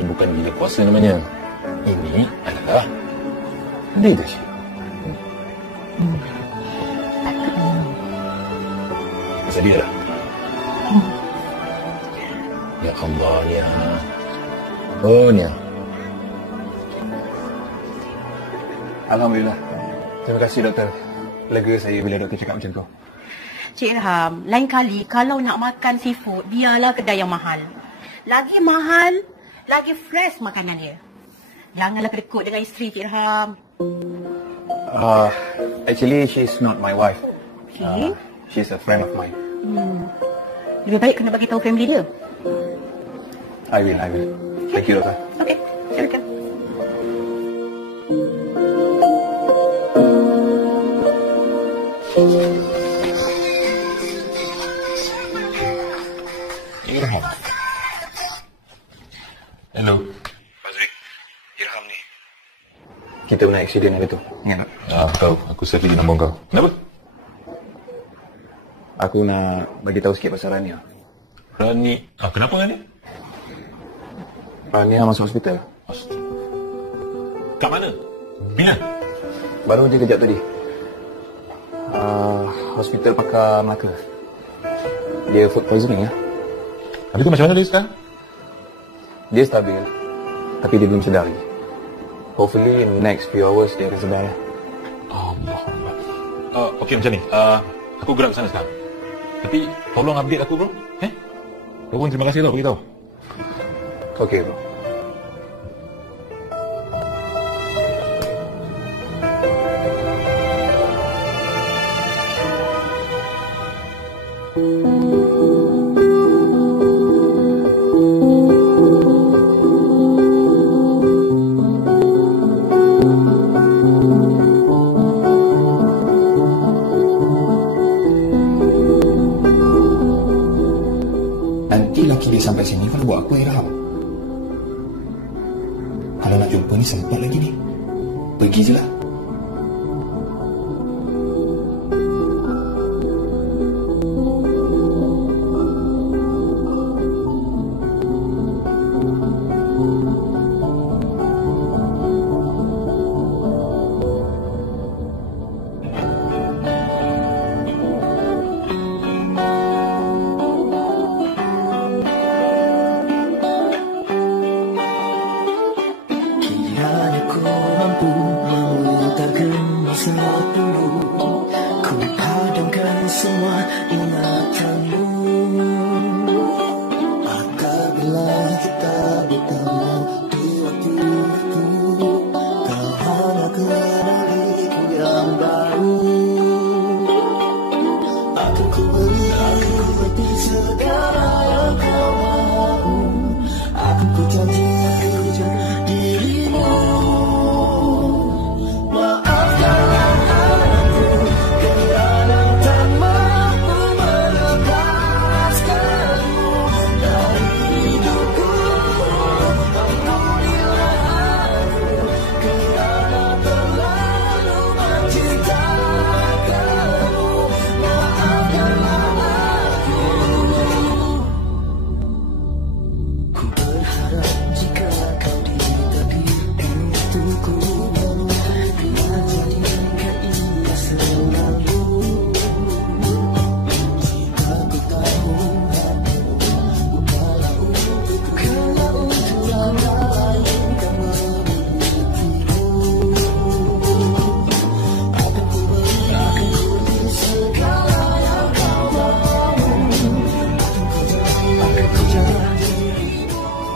Ini bukan gila kuasa namanya. Ini adalah leadership. Sedia dah? Ya Allah, Nia. Oh, Nia. Alhamdulillah. Terima kasih, doktor. Lega saya bila doktor cakap macam tu. Cik Ilham, lain kali kalau nak makan seafood, biarlah kedai yang mahal. Lagi mahal, lagi fresh makanan dia. Janganlah kedekut dengan isteri, Cik Ilham. Actually, she's not my wife. Okay. She's a friend of mine. Lebih baik kena bagi tahu family dia. I will. Thank you, doktor. Okey, silakan. Ilham. Hello. Fazri, Ilham ni. Kita pernah accident hari tu. Ingat tak? Tahu. Aku sendiri nombor kau. Kenapa? Aku nak bagi tahu sikit pasal Rania. Rani. Kenapa Rani? Rania masuk hospital. Kat mana? Bila? Baru je kejap tadi. Hospital Pakar Melaka. Dia food poisoning ya. Habis tu macam mana dia sekarang? Dia stabil. Tapi dia belum sedar lagi. Hopefully in next few hours dia akan sedar ya. Allah. Okey macam ni. Aku gerak ke sana sekarang. Tapi tolong update aku bro. Kau pun terima kasih tau beritahu. Okey bro. Nanti laki dia sampai sini kan buat apa Ilham? Kalau nak jumpa ni sempat lagi ni. Pergi je lah.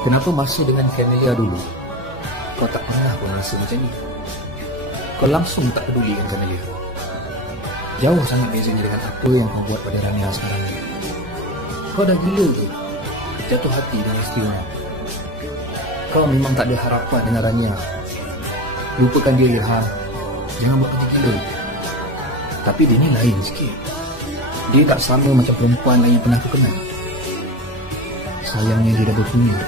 Kenapa masa dengan Camelia dulu kau tak pernah pun rasa macam ni? Kau langsung tak peduli dengan Camelia. Jauh sangat bezanya dengan apa yang kau buat pada Rania sekarang ni. Kau dah gila ke? Jatuh hati dengan isteri orang. Kau memang tak ada harapan dengan Rania. Lupakan dia Ilham. Jangan buat hati gila. Tapi dia ni lain sikit. Dia tak sama macam perempuan lain yang pernah aku kenal. Sayangnya dia dah berpunya.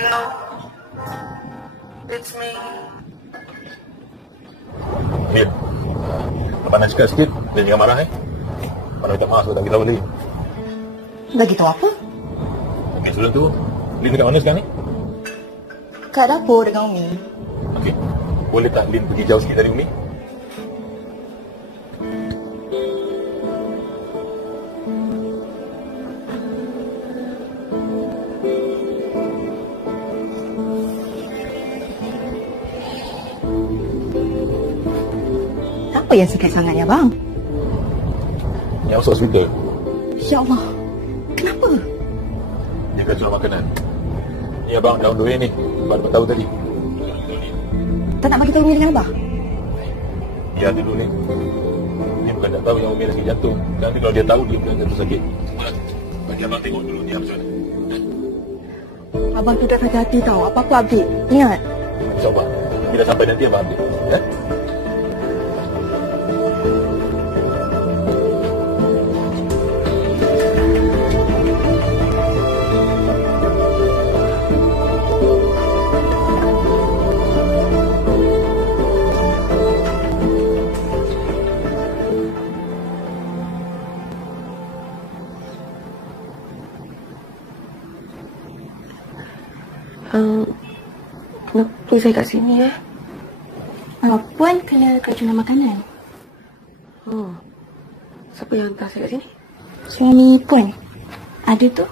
Hello. It's me. Lin, Abang nak cakap sikit. Lin jangan marah Abang minta maaf sebab tak beritahu Lin. Dah gitu apa? Okey, sebelum tu Lin dekat mana sekarang ni? Kat dapur dengan Umi. Okey, boleh tak Lin pergi jauh sikit dari Umi? Apa yang sakit sangat ya, bang? Yang masuk hospital. Ya Allah. Kenapa? Dia kacau makanan. Ni abang daun durian ni. Abang dapat tahu tadi. Tak nak bagi tahu Umi dengan Abah? Ya, dulu ni. Dia bukan tak tahu yang Umi dah sakit jantung. Nanti kalau dia tahu, dia bukan jatuh sakit. Bagi abang tengok dulu dia macam mana. Abang tu dah hati-hati tau. Apa-apa update. Ingat. InsyaAllah. Bila sampai nanti abang update. Kenapa saya kat sini Puan kena keracunan makanan. Siapa yang hantar saya kat sini? Suami Puan. Ada tu.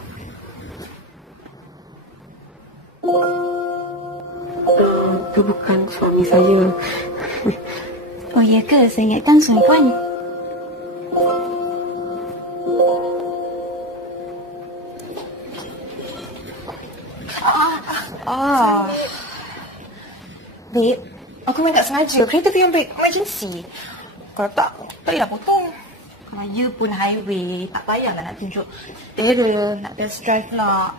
Itu bukan suami saya. Oh ya ke? Saya ingatkan suami Puan. Babe, aku memang tak sengaja. Kereta tu yang break emergency. Kalau tak bolehlah potong. Kalau ya pun highway, tak payahlah nak tunjuk terror, nak test drive pula.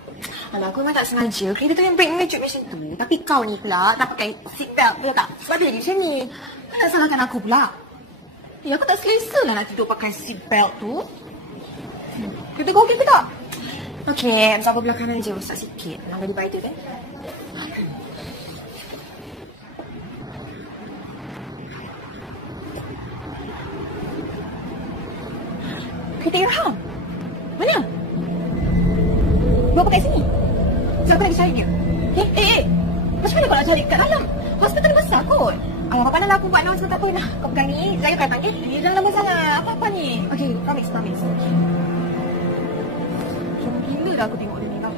Alah, aku memang tak sengaja. Kereta tu yang break emergency tu. Tapi kau ni pula tak pakai seat belt, betul tak? Sebab dia lagi macam ni. Mana salahkan aku pula? Ya, aku tak selesa lah nak tidur pakai seat belt tu. Kereta kau okey ke tak? Okey, sabar belah kanan je, rosak sikit. Nak bagi baik tu kan? Kereta Irham. Mana? Bawa pakai sini. So, aku nak cari dia. Macam mana kau nak cari kat dalam? Hospital besar kot. Apa nak aku buat announcement tak apa lah. Kau pegang ni, saya akan panggil. Jangan lama sangat. Apa-apa ni? Okay, promise. Cuma gila dah aku tengok dia ni lah.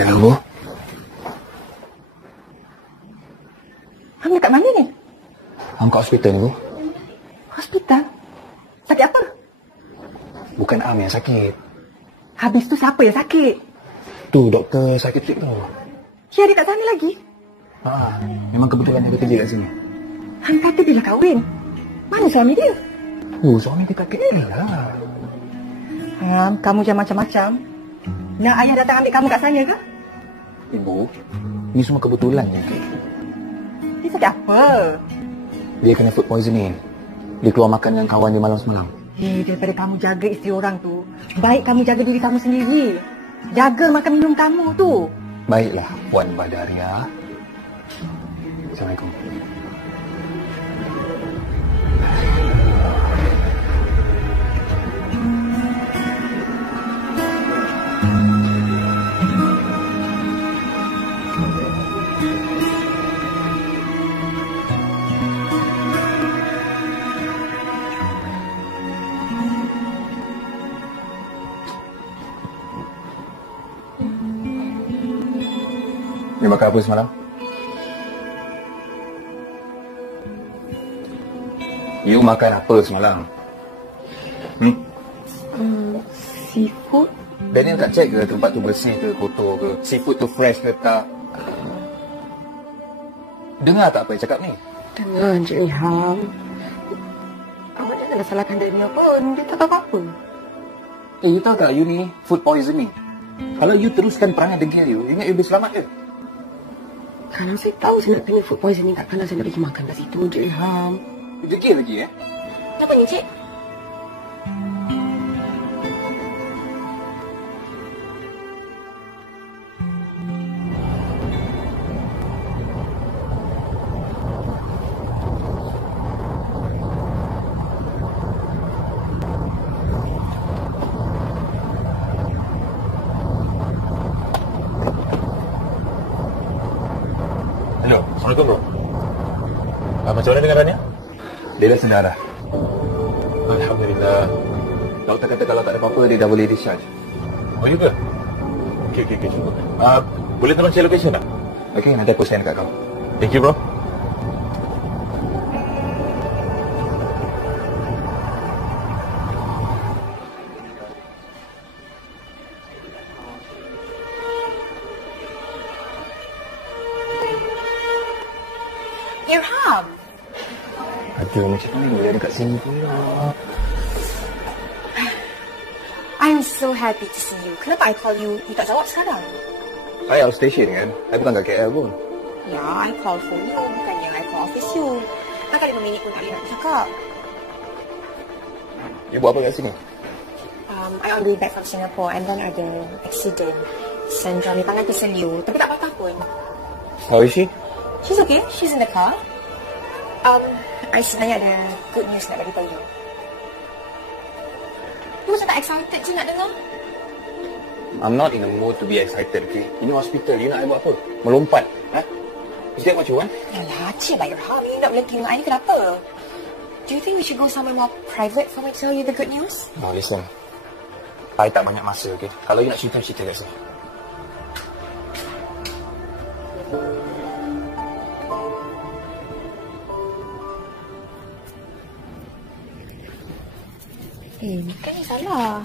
Hello? Hang dekat mana ni? Hang kat hospital ni, Bu. Hospital? Sakit apa? Bukan Am yang sakit. Habis tu siapa yang sakit? Tu, doktor psikiatrik tu. Ya, dia kat sana lagi? Memang kebetulan dia kerja kat sini. Hang kata dia dah kahwin. Mana suami dia? Suami dia kat KL lah. Kamu jangan macam-macam. Nak ayah datang ambil kamu kat sana ke? Ibu, ni semua kebetulan je. Dia sakit apa? Dia kena food poisoning. Dia keluar makan dengan kawan dia malam semalam. Daripada kamu jaga isteri orang tu, baik kamu jaga diri kamu sendiri. Jaga makan minum kamu tu. Baiklah, Puan Badaria. Assalamualaikum. Ni makan apa semalam? You makan apa semalam? Seafood. Daniel tak check ke tempat tu bersih ke, kotor ke, seafood tu fresh ke tak? Dengar tak apa yang cakap ni? Dengar Encik Ilham. Awak janganlah salahkan Daniel pun. Dia tak tahu apa-apa. You tahu tak you ni food poisoning. Kalau you teruskan perangai degil you ingat you boleh selamat ke? Kalau saya tahu saya nak kena food poisoning, takkanlah saya nak pergi makan kat situ, Encik Ilham. You degil lagi Kenapa ni, Cik? Hello, Assalamualaikum bro. Macam mana dengan Rania? Dia dah sedar dah. Alhamdulillah. Doktor kata kalau tak ada apa-apa, dia dah boleh discharge. Oh, ya ke? Okey, cuba. Boleh tolong share location tak? Okey, nanti aku send kat kau. Thank you bro. Irham. Aduh, macam mana dia dekat sini pula? I'm so happy to see you. Kenapa I call you tak jawab sekarang? I outstation kan? I bukan kat KL pun. Ya, I call phone you. Bukannya I call office you. Takkan 5 minit pun tak boleh nak cakap. You buat apa kat sini? I on the way back from Singapore and then ada accident. Sandra ni tangan terselio. Tapi tak patah pun. How is she? She's okay. She's in the car. I sebenarnya ada good news nak bagi tahu you. You macam tak excited je nak dengar? I'm not in a mood to be excited, okay? Ini hospital, you nak buat apa? Melompat, ha? Is that what you want? Alah, cik lah Irham. You nak boleh tengok I ni kenapa? Do you think we should go somewhere more private for me to tell you the good news? No, listen. I tak banyak masa, okay? Kalau you nak cerita kat sini. Bukan ni salah.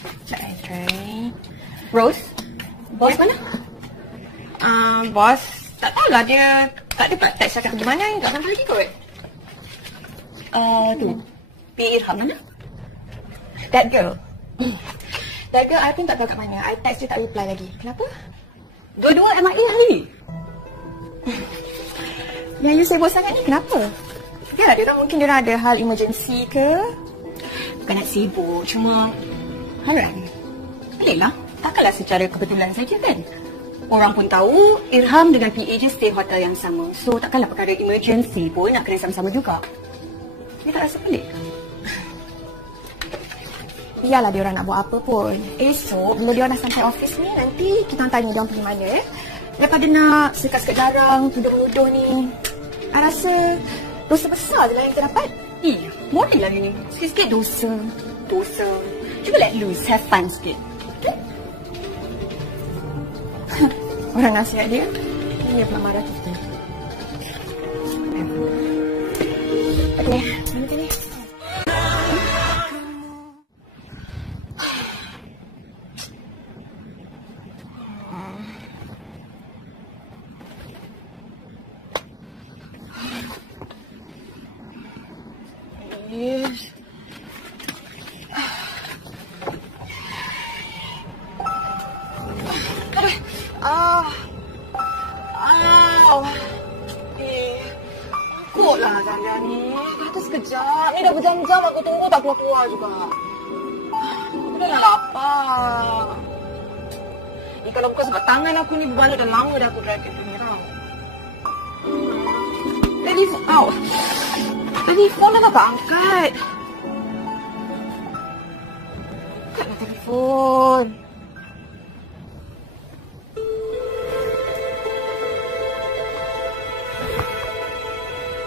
Sekejap, I try. Rose? Bos mana? Bos, tak tahulah dia tak dapat teks cakap pergi mana. Tak sampai lagi kot. Tu. P. Irham mana? That girl. That girl, I pun tak tahu kat mana. I text dia tak reply lagi. Kenapa? Dua-dua MIA hari. Yang you sibuk sangat ni kenapa? Ya, mungkin dia ada hal emergency ke? Bukan nak sibuk, cuma haran. Peliklah, takkanlah secara kebetulan saja kan? Orang pun tahu Irham dengan PA je stay hotel yang sama. So takkanlah perkara emergency pun nak kena sama-sama juga. Dia tak rasa pelik ke? Biarlah dia orang nak buat apa pun. Esok bila dia orang dah sampai office ni, nanti kita tanya dia orang pergi mana daripada nak sekat-sekat jarang, tuduh-menuduh ni. I rasa dosa besar je lah yang kita dapat. Boleh lah ni. Sikit-sikit dosa. Cuba let loose, have fun sikit. Okay? Orang nasihat dia, dia pula marah kita. Okay, mana tadi? Yes. Takutlah Zania ni. Kata sekejap. Ni dah berjam-jam aku tunggu tak keluar-keluar juga. Aku dah lapar. Kalau bukan sebab tangan aku ni berbalak dah lama dah aku drive kereta ni tau. Telefon dah tak angkat. Angkatlah telefon.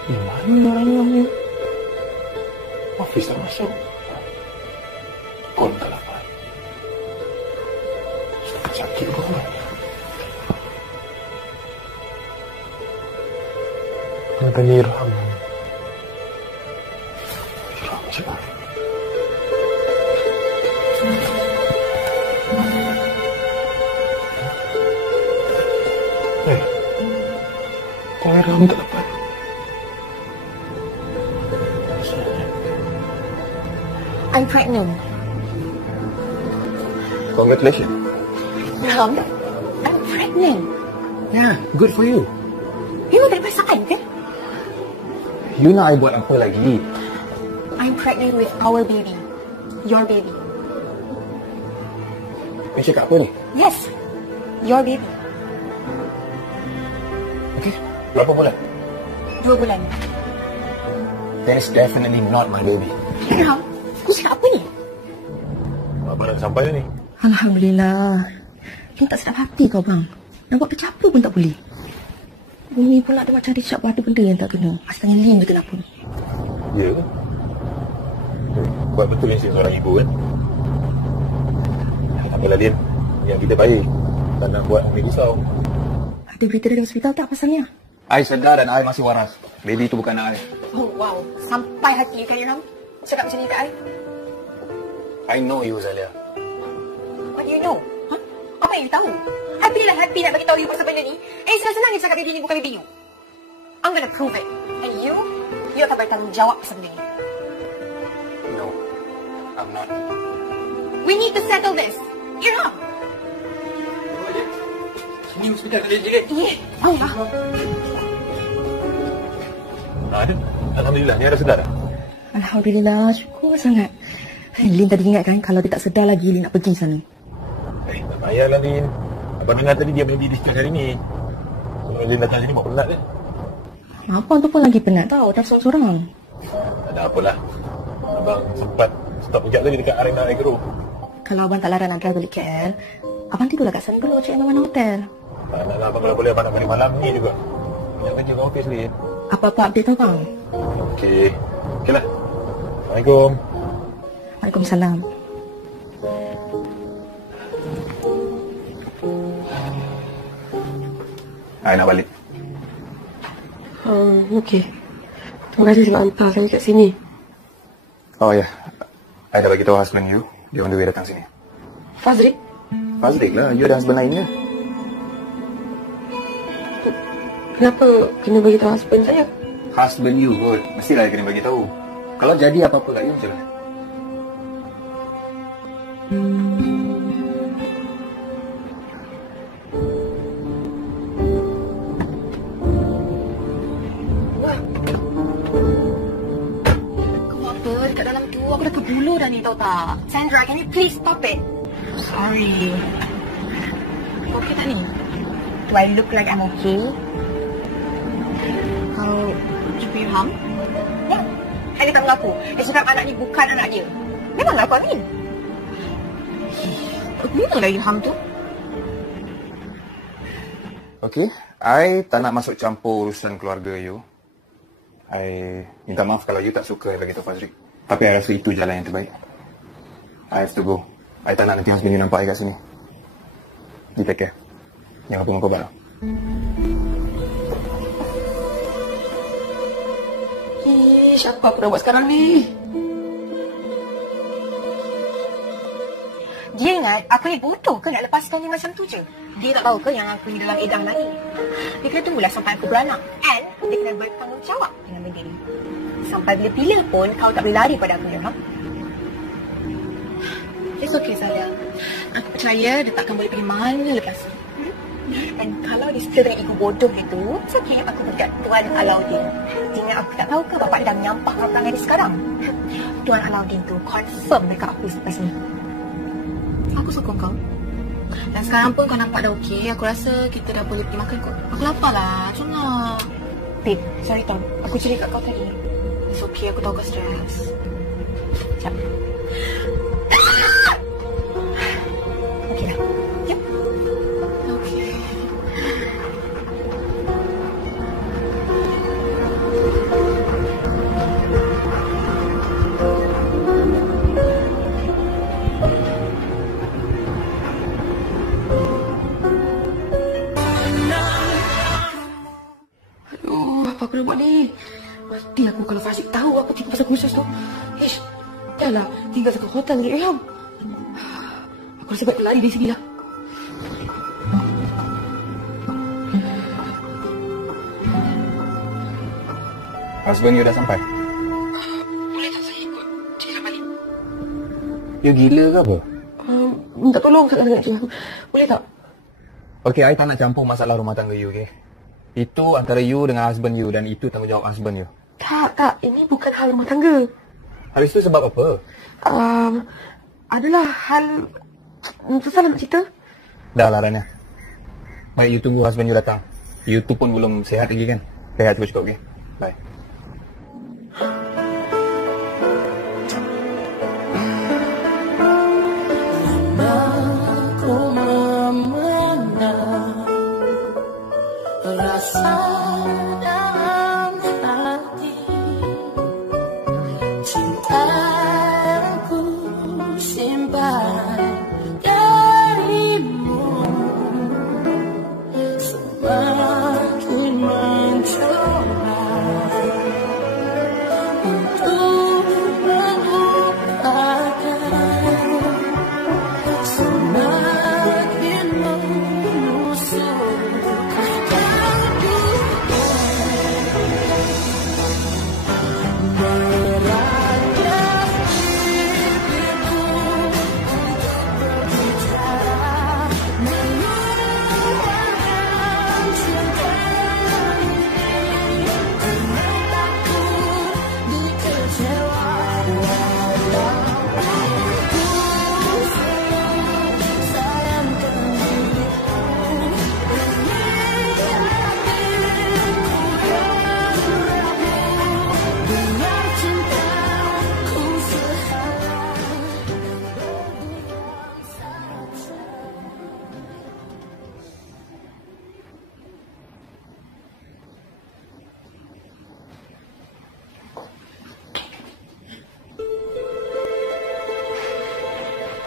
Di mana orang ni? Office tak masuk. Kau tak lapar. Sakit kau lah. Nak tanya Irham. Irham cakap. Kau Irham tak dapat. I'm pregnant. Congratulations. Ilham, I'm pregnant. Yeah, good for you. Memang tak ada perasaan ke? You nak I buat apa lagi? I'm pregnant with our baby. Your baby. You cakap apa ni? Yes. Your baby. Okay, berapa bulan? 2 bulan. That is definitely not my baby. Ilham, kau cakap apa ni? Abang dah sampai dah ni. Alhamdulillah. Dia tak sedap hati kau bang. Nak buat kerja apa pun tak boleh. Bumi pula ada macam dia cakap ada benda yang tak kena. Asalnya Lim dia kenapa? Ya ke? Buat betul yang seorang ibu kan? Tak apalah Lin. Yang kita baik. Tak nak buat ambil risau. Ada berita dari hospital tak pasalnya? I sedar dan I masih waras. Baby itu bukan anak I. Oh wow, sampai hati kan Ilham? Cakap macam ni kat I. I know you, Zalia. What do you know? Huh? Apa yang you tahu? I bila happy nak bagi tahu you pasal benda ni. Senang-senang dia cakap baby ni bukan baby you. I'm gonna prove it. And you akan bertanggungjawab pasal benda ni. No, I'm not. We need to settle this. Ilham. Sini hospital kerja sikit. Yeah. Oh, Ada. Alhamdulillah, ni ada sedar dah. Alhamdulillah, syukur sangat. Lin tadi ingatkan kalau dia tak sedar lagi Lin nak pergi sana. Tak payahlah Lin. Abang dengar tadi dia punya discharge hari ni. Kalau Lin datang sini buat penat je. Abang tu pun lagi penat tau, dah seorang-seorang. Tak ada apalah. Abang sempat stop sekejap tadi dekat Arena Agro. Kalau abang tak larang nak drive balik KL, abang tidurlah kat sana dulu, cek mana hotel. Tak nak lah abang kalau boleh abang nak balik malam ni juga. Banyak kerja kat office Lin. Apa-apa update tau bang? Okey. Okeylah. Assalamualaikum. Waalaikumsalam. I nak balik. Okey. Terima kasih sebab hantar saya kat sini. Oh ya, I dah bagi tahu husband you. Dia on the way datang sini. Fazrik? Fazlik lah, you ada husband lainnya. Kenapa kena bagi tahu husband saya? Husband you kot, mestilah kena bagi tahu. Kalau jadi apa-apa kat you, macam mana? Dekat dalam tu aku dah kebulu dah ni tahu tak? Sandra, can you please stop it? Sorry. Okay tak ni? Do I look like I'm okay? How you Ilham? Ya. Dia tak mengaku. Dia cakap anak ni bukan anak dia. Memanglah aku Amin. Memanglah Ilham tu. Okay, I tak nak masuk campur urusan keluarga you. I minta maaf kalau you tak suka I bagi tahu Fazrik. Tapi I rasa itu jalan yang terbaik. I have to go. I tak nak nanti husband you nampak I kat sini. You take care. Jangan tunggu kau balik. Apa aku dah buat sekarang ni? Dia ingat aku ni bodoh ke nak lepaskan dia macam tu je? Dia tak tahu ke yang aku ni dalam edang lagi? Dia kena tunggulah sampai aku beranak. And dia kena bertanggungjawab dengan benda ni. Sampai bila-bila pun kau tak boleh lari pada aku, Ilham. It's okay, Zalia. Aku percaya dia takkan boleh pergi mana lepas ni. Dan kalau dia still dengan ego bodoh itu, it's okay, aku dekat Tuan Alauddin. Ingat aku tak tahu ke bapak dia dah menyampahkan perangai dia sekarang? Tuan Alauddin tu confirm dekat aku lepas ni. Aku sokong kau. Dan sekarang pun kau nampak dah okey. Aku rasa kita dah boleh pergi makan kot. Aku lapar lah. Jom lah. Babe, sorry tau. Aku cerita kat kau tadi. It's okay, aku tahu kau stress. Sekejap. Okey dah. Jom. Okey. Apa aku nak buat ni? Mati aku kalau Fazrik tahu aku tipu pasal kursus tu. Ish, dah lah tinggal satu hotel dengan Ilham. Aku rasa baik lari dari sini lah. Husband you dah sampai? Boleh tak saya ikut? Dia dah balik. You gila ke apa? Minta tolong sangat dengan you. Boleh tak? Okay, I tak nak campur masalah rumah tangga you, okay? Itu antara you dengan husband you dan itu tanggungjawab husband you. Tak. Ini bukan hal rumah tangga. Habis tu sebab apa? Adalah hal... Susah nak cerita. Dah lah, Rania. Baik, you tunggu husband you datang. You tu pun belum sihat lagi kan? Sihat cukup-cukup, okay? Bye. Rasa dalam hati, cinta yang ku simpan darimu semakin mencoba untuk melupakan, semakin menusuk.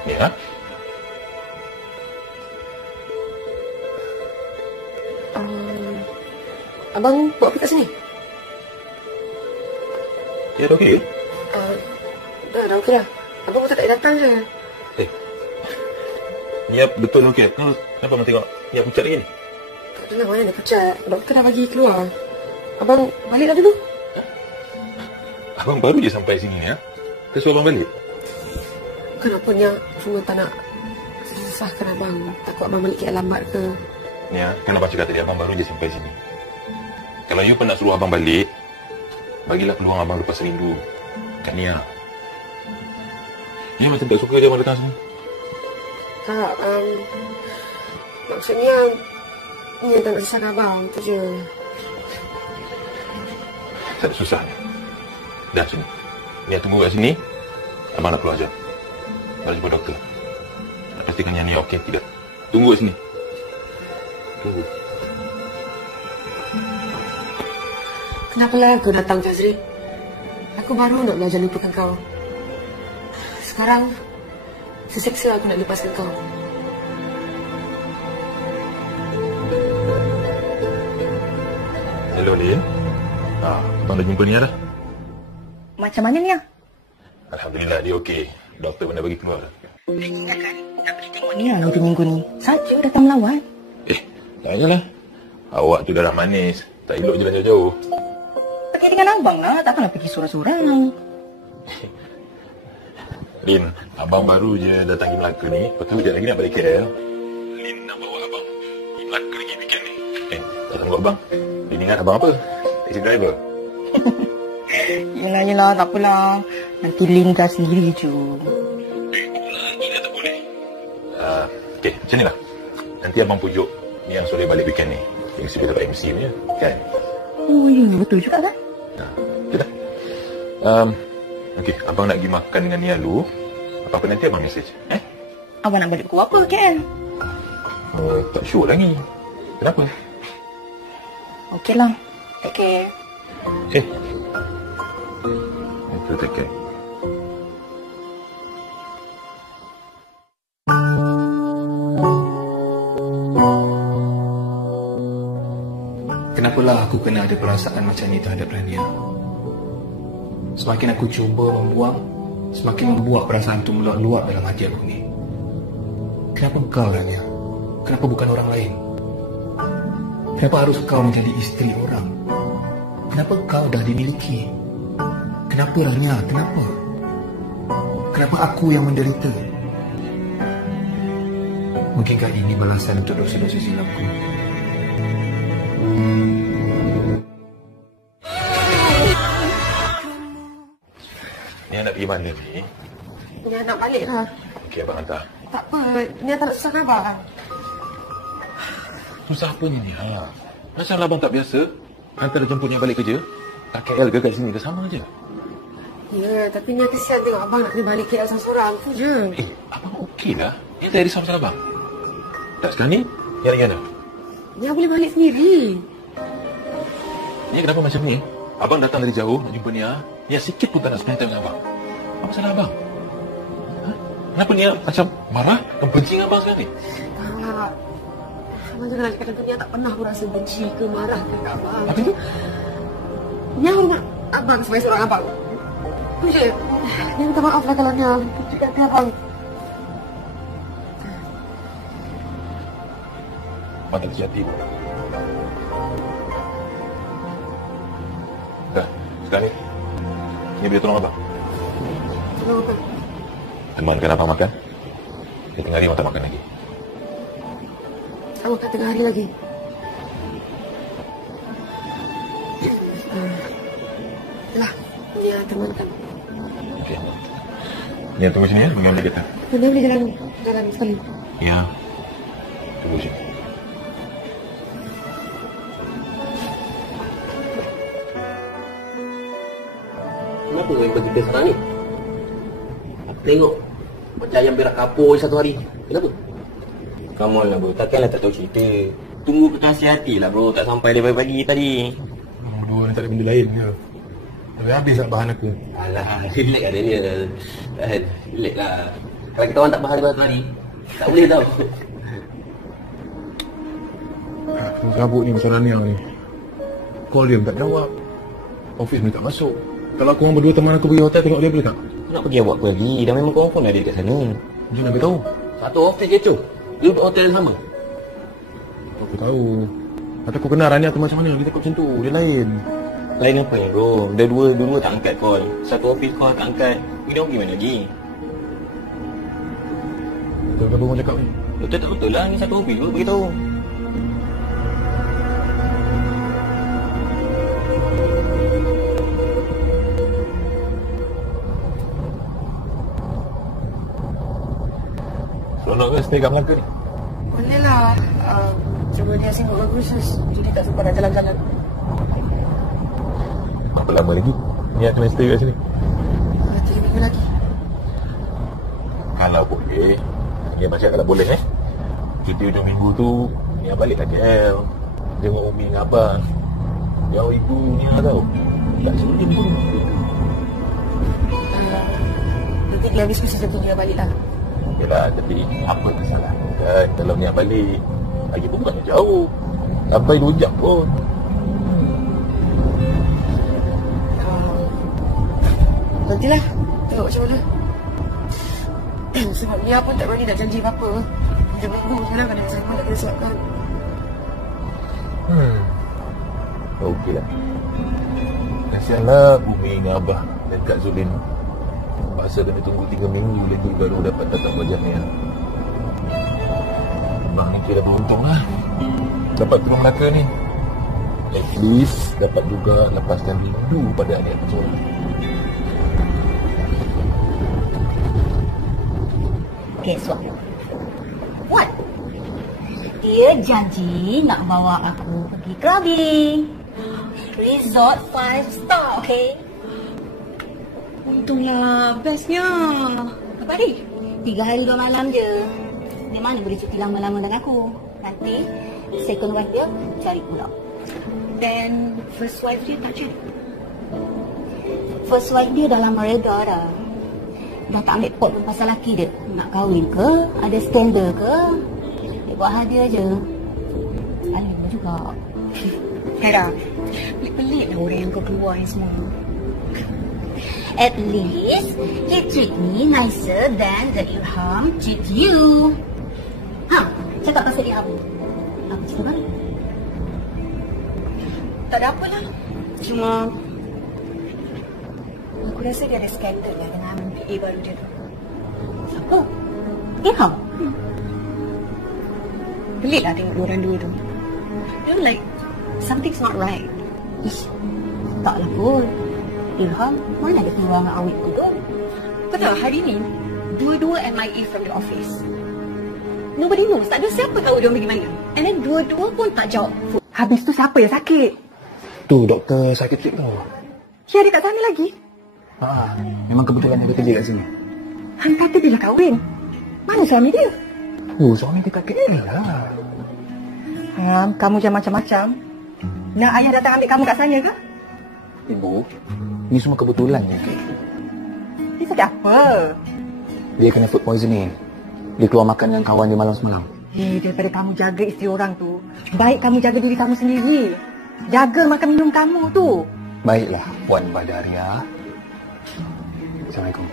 Ya? Abang buat apa kat sini? Ya, dah okey? Dah okey dah. Abang kata tak datang je. Ya, betul okey. Kenapa abang tengok ya pucat lagi ni? Tak ada lah, mana dia pucat. Doktor dah bagi keluar. Abang balik dah dulu. Abang baru je sampai sini ya. Kita suruh abang balik. Kenapanya cuma tak nak susahkan abang. Takut abang balik KL lambat ke. Ya, kenapa cakap tadi abang baru je sampai sini. Kalau you pun nak suruh abang balik, bagilah peluang abang lepas rindu kat Nia. Nia macam tak suka je abang datang sini. Tak, maksudnya Nia tak nak susahkan abang, tu je. Tak ada susahnya. Dah sini. Nia tunggu kat sini. Abang nak keluar je. Baru jumpa doktor. Nak pastikan yang Nia okey tidak. Tunggu kat sini. Tunggu. Kenapalah kau datang, Fazri? Aku baru nak belajar lupakan kau. Sekarang, seseksa aku nak lepaskan kau. Hello, Lin. Abang dah jumpa Nia dah? Macam mana Nia? Alhamdulillah, dia okey. Doktor pun dah bagi keluar. Ingat kan? Tak boleh tengok Nia minggu ni. Saja datang melawat. Tak payahlah. Awak tu darah manis. Tak elok jalan jauh-jauh. Pergi dengan abang lah. Takkanlah pergi sorang-sorang. Lin, abang baru je datang pergi Melaka ni. Lepas tu sekejap lagi nak balik KL. Lin nak bawa abang pergi Melaka lagi weekend ni. Tak tunggu abang. Lin ingat abang apa? Taxi driver. Yelah, tak apalah. Nanti Lin dah sendiri je. Lagi dah tak boleh. Okey, macam ni lah. Nanti abang pujuk ni yang sore balik weekend ni. Yang kita dapat MC punya, kan? Oh, ya, betul juga kan? Okey dah. Okey, abang nak pergi makan dengan Nia dulu. Apa-apa nanti abang message. Abang nak balik pukul apa, KL? Tak sure lagi. Kenapa? Okeylah. Take care. Itu take care. Kenapalah aku kena ada perasaan macam ni terhadap Rania? Semakin aku cuba membuang, semakin membuat perasaan tu meluap-luap dalam hati aku ni. Kenapa kau, Rania? Kenapa bukan orang lain? Kenapa harus kau menjadi isteri orang? Kenapa kau dah dimiliki? Kenapa, Rania? Kenapa? Kenapa aku yang menderita? Mungkinkah ini balasan untuk dosa-dosa silapku? Ni nak pergi mana ni? Ni nak balik lah. Okey, abang hantar. Tak apa, ni tak nak susahkan abang. Susah apa ni, Nia? Macam abang tak biasa? Antara jemputnya balik kerja, kat KL ke kat sini ke sama je. Ya, tapi Nia kesian tengok abang nak kena balik KL seorang tu je. Abang okey lah. Ni tak risau pasal abang. Tak sekarang ni, Nia lagi mana? Nia boleh balik sendiri. Nia kenapa macam ni? Abang datang dari jauh nak jumpa Nia. Nia sikit pun tak nak spend time dengan abang. Apa salah abang? Ha? Kenapa Nia macam marah dan benci dengan abang sekarang ni? Tak. Abang jangan cakap macam tu. Nia tak pernah pun rasa benci ke marah ke abang. Apa itu? Nia hormat abang sebagai seorang abang. Tu je. Nia minta maaf lah kalau Nia cakap ke abang. Abang tak terjadi pun. Dah, sekarang ni Nia boleh tolong abang. Tolong apa? Temankan abang makan. Dia tengah hari abang tak makan lagi. Abang kan tengah hari lagi. Itulah, Nia temankan. Okey. Nia tunggu sini ya, tunggu ambil kereta. Nia boleh jalan sekali. Ya. Tunggu sini. Kenapa kau pergi ke sekarang ni? Aku tengok macam ayam berak kapur satu hari. Kenapa? Come on lah bro, takkanlah tak tahu cerita. Tunggu kekasih hati lah bro, tak sampai dia pagi tadi. Berdua ni tak ada benda lain ke? Dah habis tak bahan aku? Alah, relax lah dia. Relax lah. Kalau kita orang tak bahan satu hari, tak boleh tau. Rabuk ni pasal Rania ni. Call dia tak jawab. Office ni tak masuk. Kalau aku orang berdua teman aku pergi hotel tengok dia boleh tak? Kau nak pergi awak apa lagi? Dah memang confirm dah dia dekat sana. Macam mana aku tahu? Satu office je tu. Dia duduk hotel yang sama. Aku tahu. Kata aku kenal Rania tu macam mana? Dia takut macam tu. Dia lain. Lain apa ni bro? Dah dua tak angkat call. Satu office call tak angkat. Dia orang pergi mana lagi? Betul kan abang cakap ni? Betul lah, ni satu office bro, beritahu. Seronok ke stay kat Melaka ni? Boleh lah. Cuma dia sibuk dengan kursus. Jadi tak sempat nak jalan-jalan. Berapa lama lagi Nia kena stay kat sini? 3 minggu lagi. Kalau boleh, Nia macam kalau boleh cuti hujung minggu tu Nia balik kat KL. Jenguk Umi dengan abang. Jauh ibu Nia tau. Tak suruh jemput. Nanti dia habis kursus nanti dia balik lah. Yelah, tapi apa masalah kan? Kalau Nia balik, lagi pun bukan jauh. Sampai 2 jam pun. Nantilah. Tengok macam mana. Sebab Nia pun tak berani nak janji apa-apa. Dia minggu sekarang kan saya nak kena siapkan. Okeylah. Kasihanlah Umi dengan Abah dan Kak Zulin. Masa kena tunggu 3 minggu lagi baru dapat tatap wajah Nia. Abang ni kira beruntung lah. Dapat tengok Melaka ni. At least dapat juga lepaskan rindu pada adik seorang. Guess what? What? Dia janji nak bawa aku pergi clubbing. Resort 5 star, okay? Untunglah, bestnya. Apa ni? 3 hari 2 malam je. Dia mana boleh cuti lama-lama dengan aku? Nanti, second wife dia cari pula. Then, first wife dia tak cari. First wife dia dah lama reda dah. Dah tak ambil pot pun pasal laki dia. Nak kahwin ke? Ada skandal ke? Dia buat hadiah je. Alim juga. Hera, pelik-pelik lah orang yang kau keluar ni semua. At least, he treat me nicer than the Ilham treat you. Cakap pasal Ilham. Apa cerita baru? Tak ada apa lah. Cuma aku rasa dia ada skandal lah dengan PA baru dia tu. Oh, Ilham. Pelik lah tengok diorang dua tu. You know, like, something's not right. Ish, taklah pun. Ilham, mana ada keluar dengan awet tu? Kau tahu hari ni, dua-dua MIA from the office. Nobody knows. Tak ada siapa tahu dia pergi mana. And then dua-dua pun tak jawab. Habis tu siapa yang sakit? Tu doktor psikiatrik tu. Ya, dia kat sana lagi. Memang kebetulan dia kerja kat sini. Han kata dia lah kahwin. Mana suami dia? Oh, suami dia kat KL lah. Ham, kamu jangan macam-macam. Nak ayah datang ambil kamu kat sana ke? Ibu, ni semua kebetulan je. Dia sakit apa? Dia kena food poisoning. Dia keluar makan dengan kawan dia malam semalam. Daripada kamu jaga isteri orang tu, baik kamu jaga diri kamu sendiri. Jaga makan minum kamu tu. Baiklah, Puan Badaria. Assalamualaikum.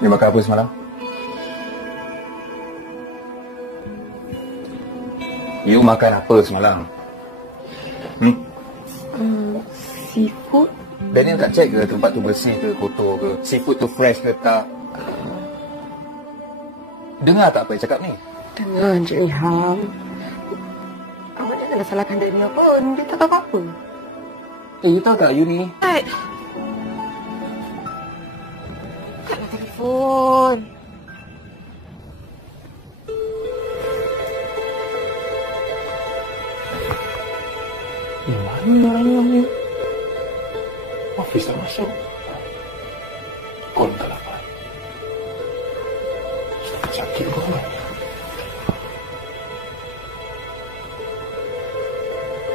Ni makan apa semalam? You makan apa semalam? Seafood? Daniel tak check ke tempat tu bersih ke, kotor ke? Seafood tu fresh ke tak? Dengar tak apa yang cakap ni? Dengar je, Ilham. Awak janganlah salahkan Daniel pun. Dia tak tahu apa-apa. You tahu tak you ni? Angkatlah telefon. Mana orang ni? Office tak masuk. Kon tak dapat. Sakit kau kan?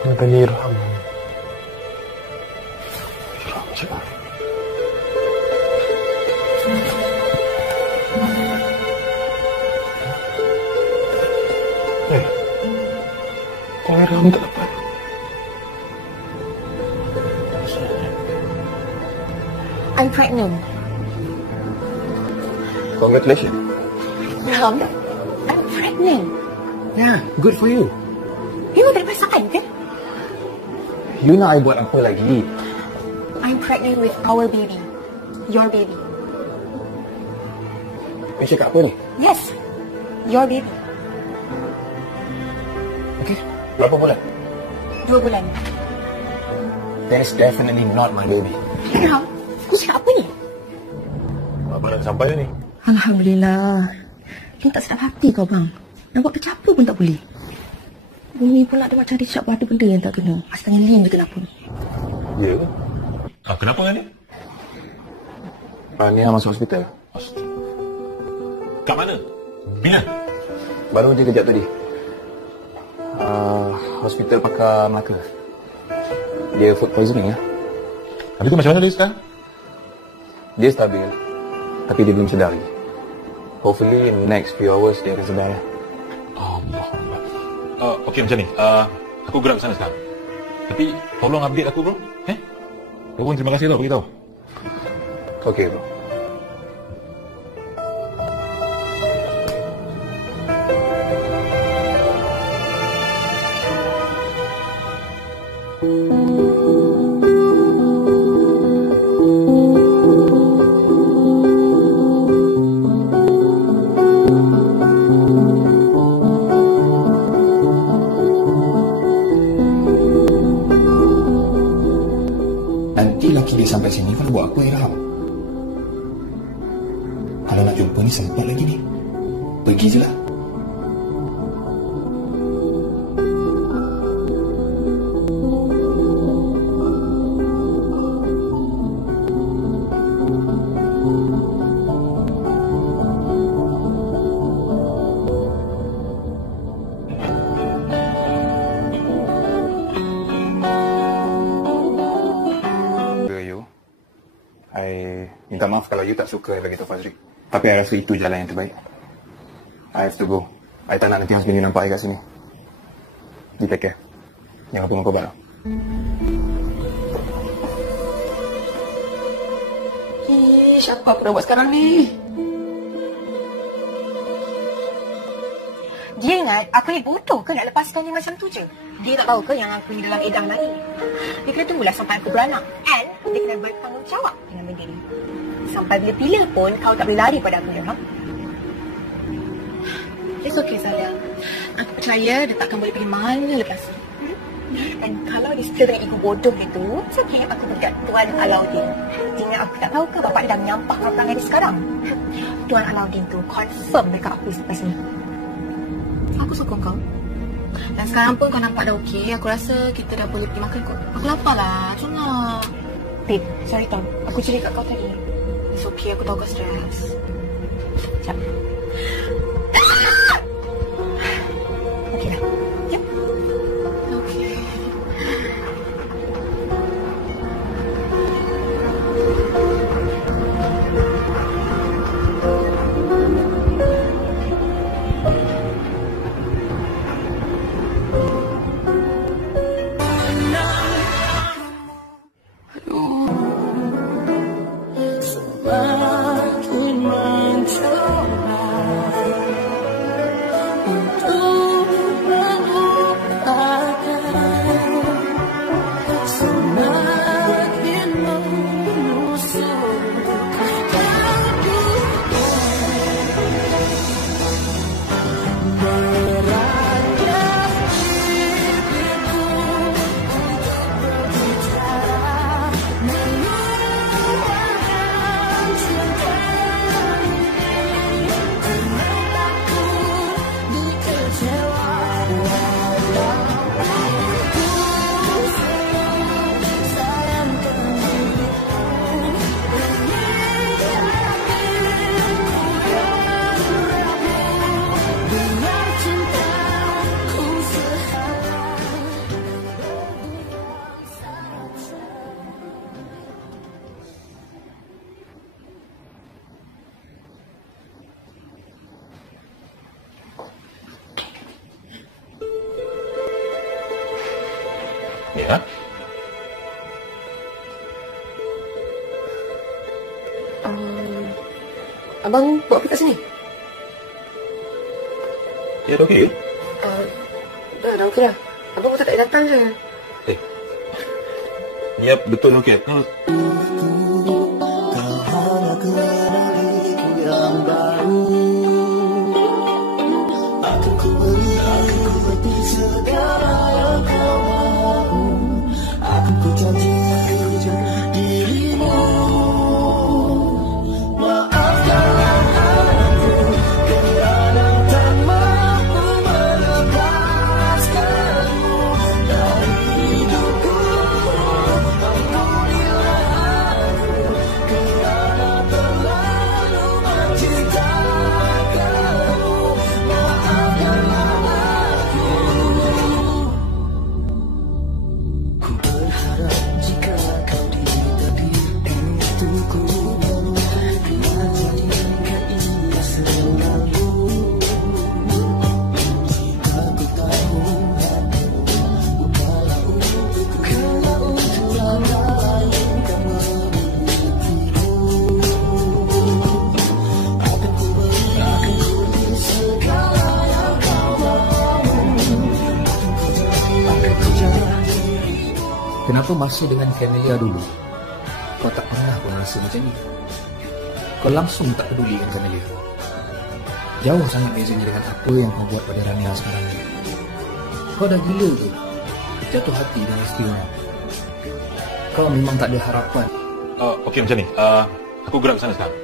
Kena tanya Irham. Irham cakap. Kau Irham tak dapat. I'm pregnant. Congratulations. Ilham, I'm pregnant. Yeah, good for you. You tak ada perasaan ke? You nak I buat apa lagi? I'm pregnant with our baby. Your baby. You cakap apa ni? Yes, your baby. Okay, berapa bulan? 2 bulan. That is definitely not my baby. Ilham, kau cakap apa ni? Abang dah sampai dah ni. Alhamdulillah. Kau tak sedap hati kau, bang. Nak buat kerja apa pun tak boleh. Bumi pula ada macam risap ada benda yang tak kena. Asalnya Lin je kenapa. Ya ke? Kenapa dengan dia? Ni dah masuk hospital. Kat mana? Bila? Baru je kejap tadi. Hospital Pakar Melaka. Dia food poisoning ya. Habis tu macam mana dia sekarang? Dia stabil. Tapi dia belum sedar lagi. Hopefully in next few hours dia akan sedar ya. Okey macam ni. Aku gerak ke sana sekarang. Tapi tolong update aku bro. Kau pun terima kasih tau beritahu. Okey bro. Nanti laki dia sampai sini kan buat apa Irham? Kalau nak jumpa ni sempat lagi ni. Pergi je lah. Minta maaf kalau you tak suka bagi tahu Fazri. Tapi I rasa itu jalan yang terbaik. I have to go. I tak nak nanti husband you nampak I kat sini. You take care. Jangan tunggu kau lah. Ish, apa aku dah buat sekarang ni? Dia ingat aku ni bodoh ke nak lepaskan dia macam tu je? Dia tak tahu ke yang aku ni dalam edah lagi? Dia kena tunggulah sampai aku beranak. And dia kena bertanggungjawab dengan benda ni. Sampai bila-bila pun kau tak boleh lari pada aku, ya? It's okay, Salia. Aku percaya dia takkan boleh pergi mana lepas ni. Dan kalau dia still dengan ego bodoh itu, it's okay, aku pegat Tuan Alauddin. Jangan aku tak tahu ke bapak dia dah menyampahkan perangai dia sekarang. Tuan Alauddin tu confirm dekat aku lepas ni. Aku sokong kau. Dan sekarang pun kau nampak dah okey. Aku rasa kita dah boleh pergi makan kot. Aku lapar lah. Jom lah. Babe, sorry tau. Aku cerita kat kau tadi. It's okay. Aku tahu kau stres. Sekejap. Okey dah. Jom. Okey. Semakin mencoba untuk melupakan, semakin menusuk beratnya pikiranku untuk berbicara, meluahkan cinta ini. Kenapa ku dikecewa, walaupun ku selalu sayangkan dirimu. Demi hatiku yang rapuh, biar cintaku sehalai berbulan saja. Ya? Abang buat apa kat sini? Ya, dah okey? Dah okey dah. Abang pun tak datang je. Ya, betul okey. Kau Kenapa masa dengan Camelia dulu kau tak pernah pun rasa macam ni? Kau langsung tak peduli dengan Camelia. Jauh sangat bezanya dengan apa yang kau buat pada Rania sekarang ni. Kau dah gila ke? Jatuh hati dengan isteri orang. Kau memang tak ada harapan. okey macam ni. Aku gerak ke sana sekarang.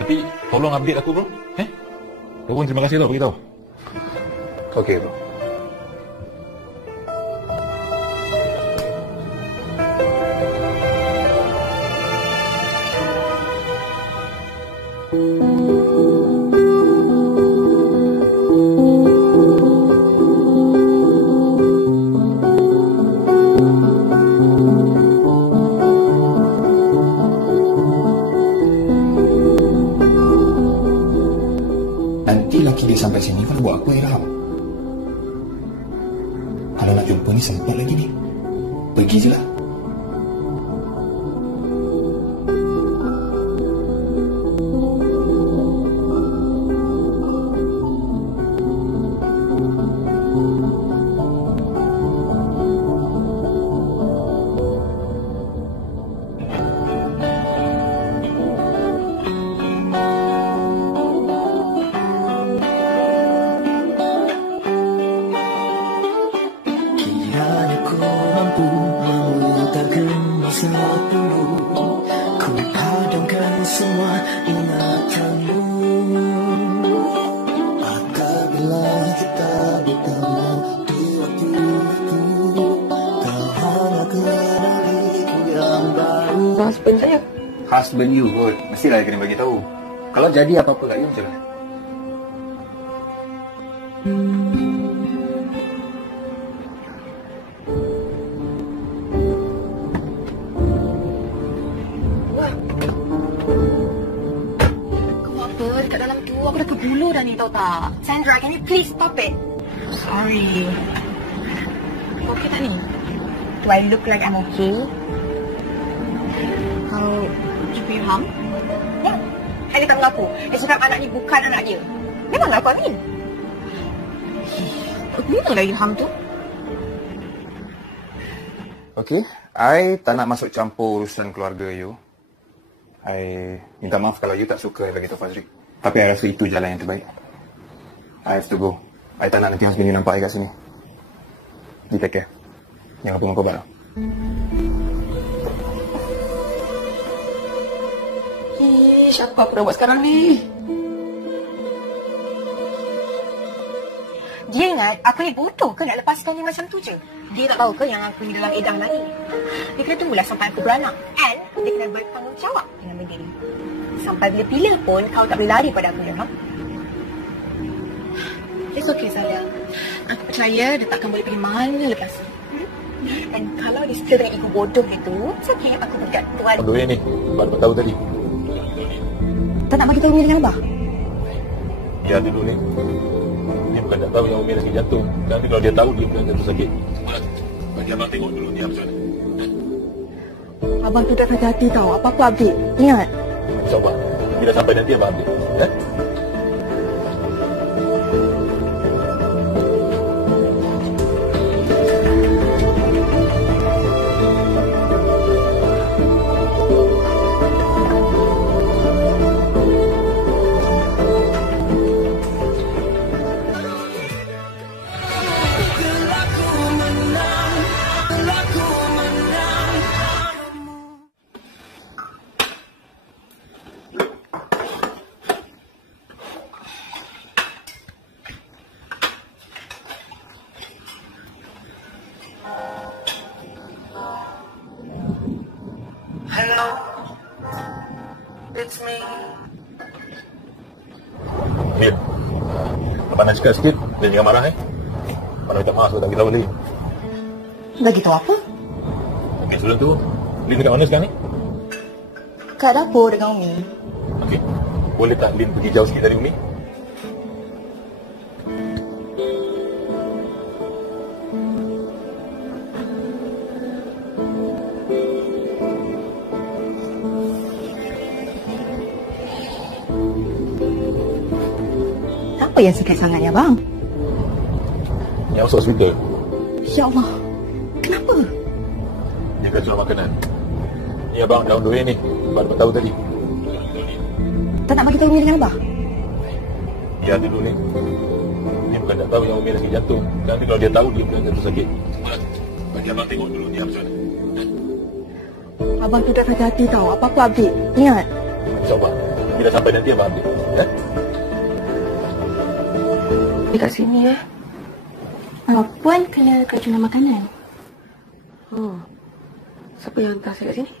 Tapi tolong update aku, bro. Kau pun terima kasih tau bagi tahu. Okey, bro. Nanti laki dia sampai sini kau buat apa, Ilham? ni sempat lagi ni. Pergi je lah. Kiranya ku mampu memutarkan masa dulu, ku padamkan semua ingatanmu. Apabila kita bertemu di waktu itu, kau hanya kenaliku yang baru. Husband saya. Husband you kot. Mestilah kena bagi tahu. Kalau jadi apa-apa kat you, macam mana? Kau apa dekat dalam tu? Aku dah kebulu dah ni, tahu tak? Sandra, can you please stop it? Sorry. Okay tak ni? Do I look like I'm okay? Kau jumpa Ilham? Ya. Hai, dia tak mengaku. Dia cakap anak ni bukan anak dia. Memanglah aku Amin. Memanglah Ilham tu. Okay, I tak nak masuk campur urusan keluarga you. I minta maaf kalau you tak suka I bagi tahu Fazri. Tapi I rasa itu jalan yang terbaik. I have to go. I tak nak nanti husband you nampak I kat sini. You take care. Jangan lupa makan lah. Ish, apa aku dah buat sekarang ni? Dia ingat aku ni bodoh ke nak lepaskan dia macam tu je? Dia tak tahu ke yang aku ni dalam edah lagi? Dia kena tunggulah sampai aku beranak. And dia kena bertanggungjawab dengan benda ni. Sampai bila-bila pun kau tak boleh lari pada aku, Ilham. It's okay, Sadia. Aku percaya dia takkan boleh pergi mana lepas ni. Dan kalau dia still dengan ego bodoh itu, it's okay, aku pegat tuan. Dua ni, baru tahu tadi. Tak nak bagi tahu Umi dengan Abah? Ya, dulu ni. Dia bukan tak tahu yang Umi sakit jantung. Nanti kalau dia tahu, dia bukan jatuh sakit. Bagi abang tengok dulu dia macam mana. Abang tu dah hati-hati tau. Apa-apa update. Ingat. InsyaAllah. Bila sampai nanti abang update. Hello, it's me. Min, abang nak cakap sikit. Dan jangan marah Abang minta maaf sebab tak beritahu lagi. Bagi tahu apa? Okay, sebelum tu, Lin dekat mana sekarang ni? Kat dapur dengan Umi. Okey. Boleh tak Lin pergi jauh sikit dari Umi? Apa yang sakit sangat ya, bang? Yang masuk hospital. Ya Allah. Kenapa? Dia kena makanan. Ni abang daun dua ni. Baru tahu tadi. Tak nak bagi tahu Umi dengan Abah? Ya, dulu ni. Dia bukan tak tahu yang Umi sakit jantung. Nanti kalau dia tahu, dia bukan jatuh sakit. Bagi abang tengok dulu dia macam mana. Abang tu dah hati-hati tau. Apa-apa update. Ingat. InsyaAllah. Bila sampai nanti abang update. Dekat sini Puan kena keracunan makanan. Oh. Siapa yang hantar saya kat sini?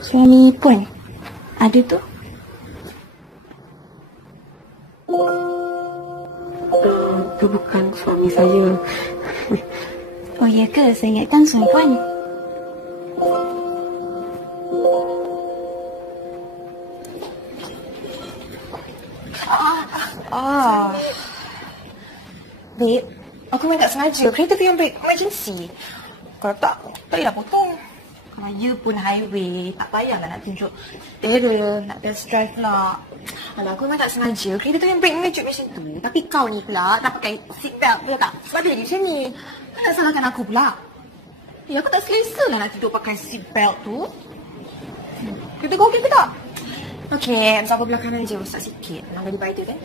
Suami Puan. Ada tu. Itu bukan suami saya. Oh ya ke? Saya ingatkan suami Puan. Babe, Aku memang tak sengaja. Kereta tu yang break emergency. Kalau tak bolehlah potong. Kalau you pun highway, tak payahlah nak tunjuk terror, nak test drive pula. Alah, aku memang tak sengaja. Kereta tu yang break mengejut macam tu. Tapi kau ni pula tak pakai seat belt, betul tak? Sebab dia macam ni. Kau nak salahkan aku pula. Ya, aku tak selesa lah nak tidur pakai seat belt tu. Kereta kau okey ke tak? Okey, sabar belah kanan je, rosak sikit. Nak bagi baik tu kan?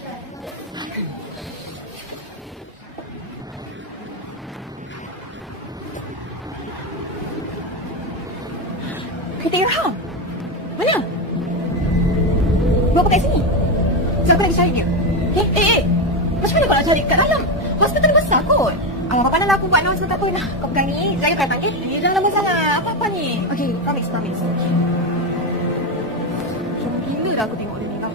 Kereta Irham? Mana? Bawa kat sini? Siapa nak cari dia? Macam mana kau nak cari kat dalam? Hospital besar kot. Awak apa nak aku buat announcement tak apa nak. Kau pegang ni, jaga kat tangan. Jangan lama sangat. Apa-apa ni? Okey, promise. Okay. Cuma gila dah aku tengok dia ni lah.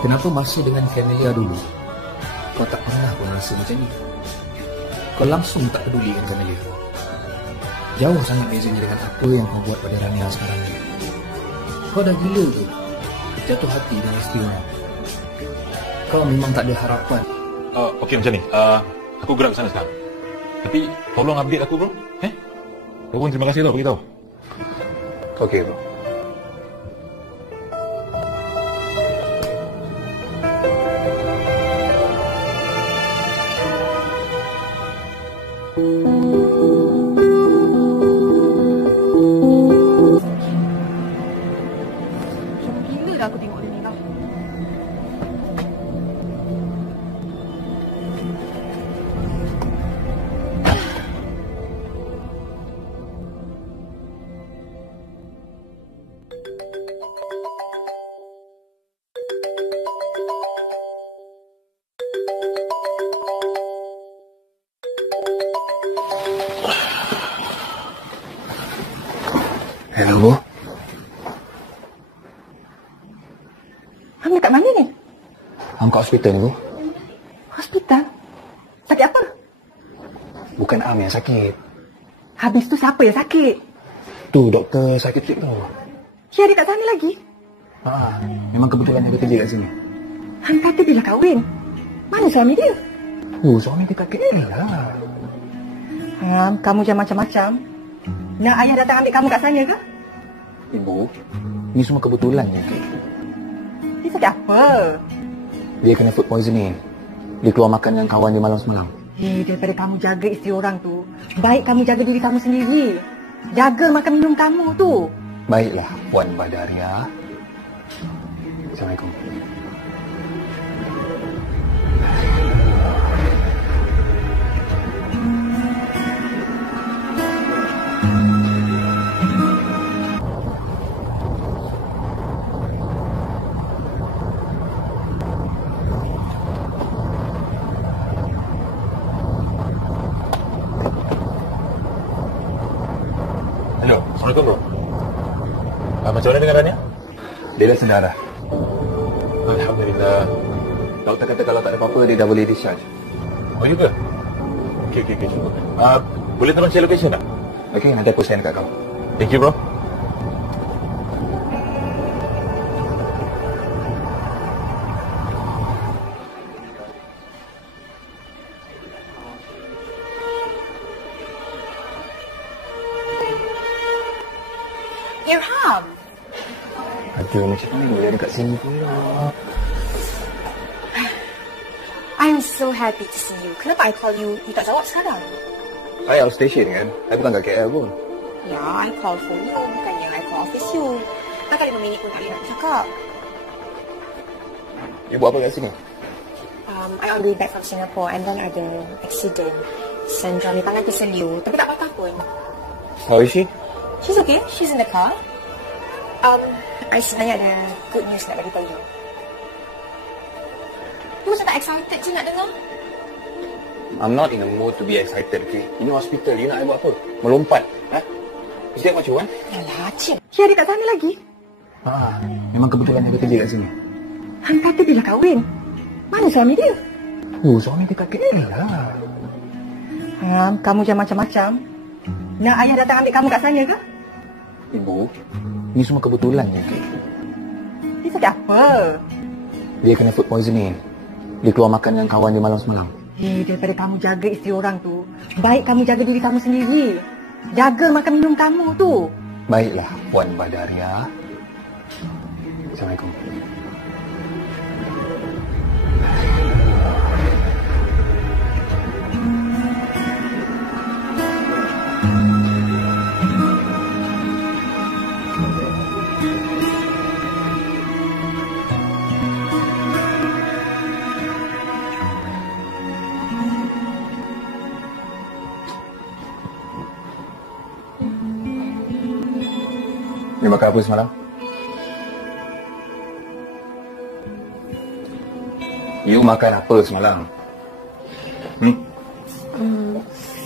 Kenapa masa dengan Camellia dulu kau tak pernah pun rasa macam ni? Kau langsung tak peduli dengan Camellia. Jauh sangat bezanya dengan apa yang kau buat pada Rania sekarang ni. Kau dah gila ke? Jatuh hati dengan isteri orang. Kau memang tak ada harapan. Okey macam ni. Aku gerak ke sana sekarang. Tapi tolong update aku bro. Kau pun terima kasih tau beritahu. Okey bro. Gila dah aku tengok dia ni lah. Hello? Hang dekat mana ni? Am kat hospital ni, Bu. Hospital? Sakit apa? Bukan Am yang sakit. Habis tu siapa yang sakit? Tu doktor psikiatrik tu. Ya, dia kat sana lagi? Memang kebetulan dia kerja kat sini. Hang kata dia dah kahwin. Mana suami dia? Suami dia kat KL lah. Kamu jangan macam-macam. Nak ayah datang ambil kamu kat sana ke? Ibu, ni semua kebetulan je. Dia sakit apa? Dia kena food poisoning. Dia keluar makan dengan kawan dia malam semalam. Daripada kamu jaga isteri orang tu, baik kamu jaga diri kamu sendiri. Jaga makan minum kamu tu. Baiklah, Puan Badaria. Assalamualaikum. Hello, Assalamualaikum bro. Macam mana dengan Rania? Dia dah sedar dah. Alhamdulillah. Doktor kata kalau tak ada apa-apa, dia dah boleh discharge. Oh, ya ke? Okey, cuba. Boleh tolong share location tak? Okey, nanti aku send kat kau. Thank you bro. Irham! Aduh, macam mana boleh dekat sini pula? I'm so happy to see you. Kenapa I call you, you tak jawab sekarang? I outstation kan? I bukan kat KL pun. Ya, I call for you. Bukannya I call office you. Takkan 5 minit pun tak boleh nak cakap. You buat apa kat sini? I on the way back from Singapore and then ada accident. Sandra ni tangan terseliu tapi tak patah pun. How is she? She's okay. She's in the car. I sebenarnya ada good news nak bagi tahu you. You macam tak excited je nak dengar? I'm not in the mood to be excited, okay? Ini hospital, you nak buat apa? Melompat, ha? Is that what you want? Yalah, cik. Dia ada kat sana lagi. Memang kebetulan dia kerja kat sini. Han kata dia dah kahwin. Mana suami dia? Oh, suami dia kat KL lah. Kamu jangan macam-macam. Nak ayah datang ambil kamu kat sana ke? Ibu, ni semua kebetulan je. Dia sakit apa? Dia kena food poisoning. Dia keluar makan dengan kawan dia malam semalam. Daripada kamu jaga isteri orang tu, baik kamu jaga diri kamu sendiri. Jaga makan minum kamu tu. Baiklah, Puan Badaria. Assalamualaikum. Ni makan apa semalam? You makan apa semalam?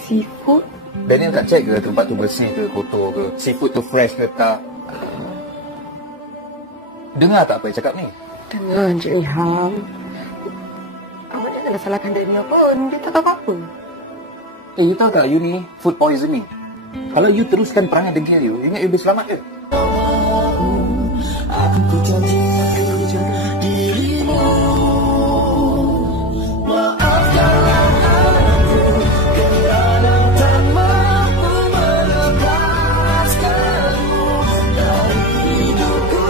Seafood. Daniel tak check ke tempat tu bersih ke, kotor ke, seafood tu fresh ke tak? Dengar tak apa yang cakap ni? Dengar je Ilham. Awak janganlah salahkan Daniel pun. Dia tak tahu apa-apa. You tahu tak you ni food poisoning? Kalau you teruskan perangai degil you, ingat you boleh selamat ke? Aku berjanji akan jaga dirimu. Maafkanlah aku kerana tak mampu melepaskanmu dari hidupku.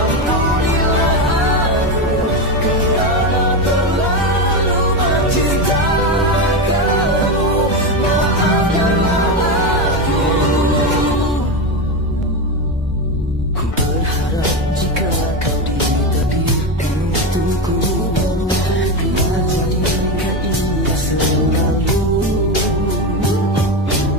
Ampunilah aku kerana terlalu mencintakanmu. Maafkanlah aku. Ku berharap jika kau ditakdirkan untukku dengan jadikan ia selalu.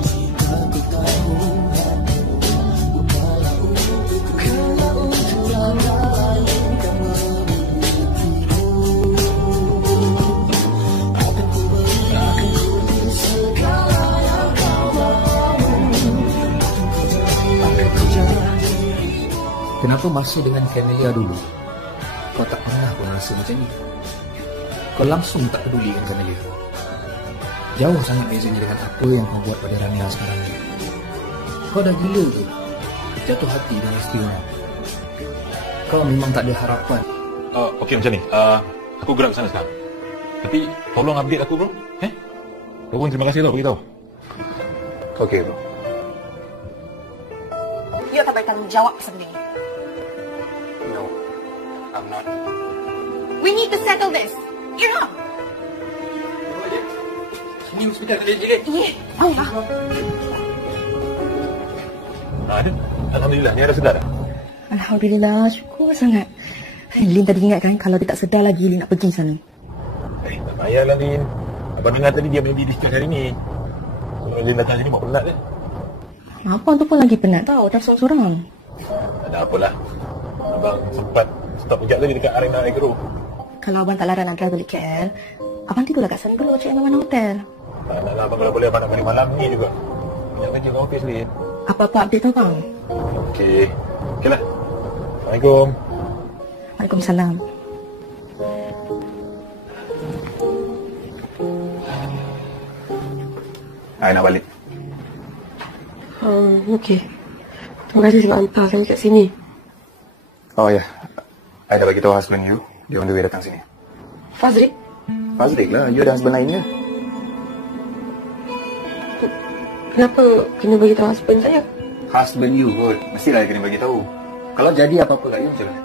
Jika ku tahu bukanlah untukku, untuk orang lain kau memilikiku. Akan ku berikan segala yang kau mahu. Akan ku jaga. Kenapa masa dengan Camelia dulu kau tak pernah pun rasa macam ni? Kau langsung tak peduli dengan Camelia. Jauh sangat bezanya dengan apa yang kau buat pada Ramya sekarang ni. Kau dah gila ke? Jatuh hati dengan isteri orang. Kau memang tak ada harapan. Okey macam ni. Aku gerak ke sana sekarang. Tapi tolong update aku bro. Kau pun terima kasih tau beritahu. Okey bro. You akan bertanggungjawab pasal benda ni. No, I'm not. We need to settle this. Ilham. Sini hospital tak ada je kan? Allah. Alhamdulillah, ni ada sedar dah. Alhamdulillah, syukur sangat. Lin tadi ingatkan kalau dia tak sedar lagi Lin nak pergi sana. Tak payahlah Lin. Abang dengar tadi dia punya discharge hari ni. Kalau Lin datang sini buat penat je. Abang tu pun lagi penat tau, dah seorang-seorang. Tak ada apalah. Abang sempat stop kejap tadi dekat Arena Agro. Kalau abang tak larang nak drive balik KL, abang tidurlah kat sana dulu, cek mana hotel. Tak nak lah abang, kalau boleh abang nak balik malam ni juga. Nak kerja kat office Lin. Apa-apa update tu bang? Okey. Okeylah. Assalamualaikum. Waalaikumsalam. I nak balik. Okey. Terima kasih sebab hantar saya kat sini. Oh ya, I dah bagi tahu husband you. Dia on the way datang sini. Fazrik? Fazrik lah, you ada husband lain ke? Kenapa kena bagi tahu husband saya? Husband you kot, mestilah kena bagi tahu. Kalau jadi apa-apa kat you macam mana?